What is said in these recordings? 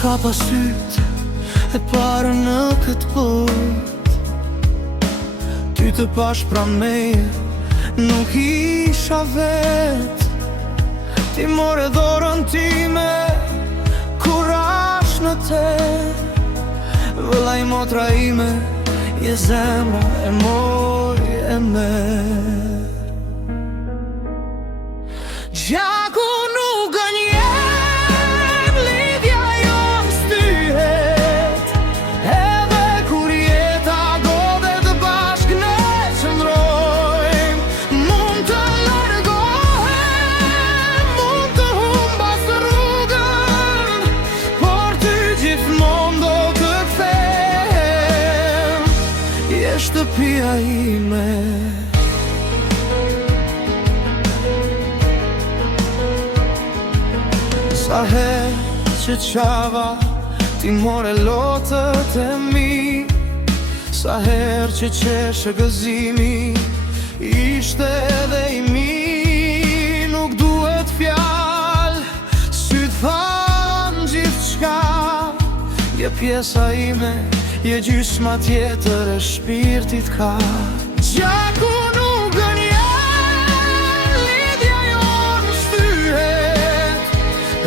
ka pasyt e parë në këtë bot. Ty të pash pran meje, nuk isha vet. Ti more dorën time, kurash në te. Vëllaj motra ime, je zemra e moj e me. Gjaku nuk gënjen, lidhja jonë styhet. Edhe kur jeta godet bashk ne qëndrojmë. Mund të largohem, mund të humbas rrugën, por ty gjithmonë do të kthehem. Je shtëpia ime. Sa herë që qava, ti more lotët e mi. Sa herë që qeshë gëzimi, ishte edhe i mi. Nuk duhet fjallë, sytë thanë gjithë qka. Je pjesa ime, je gjysma tjetër e shpirtit ka. Gjaku nuk gënjen, lidhja jonë shtyhet.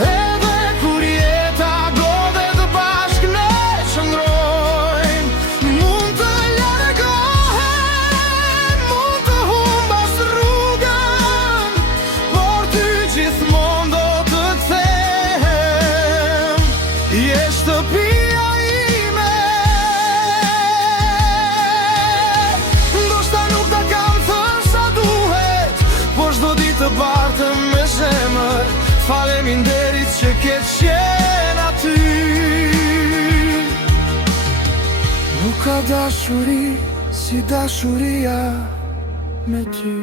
Edhe kur jeta godet bashk ne qëndrojmë. Mund të largohem, mund të humbas rrugën, por ty gjithmonë do të kthehem. Je shtëpia ime. Ndoshta nuk ta kam thënë sa duhet, por çdo ditë të bartëm me zemër. Faleminderit që ke qenë aty. Nuk ka dashuri si dashuria me ty.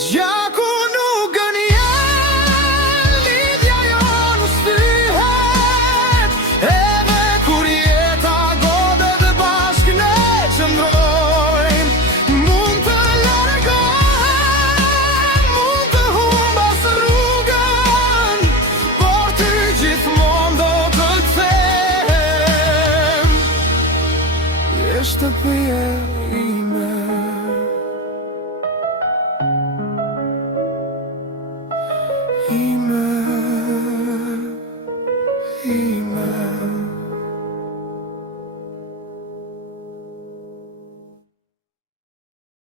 Gjaku nuk gënjen, lidhja jonë shtyhet. Edhe kur jeta godet bashk ne qëndrojmë. Mund të largohem, mund të humbas rrugën, por ty gjithmonë do të kthehem. Je shtëpia ime.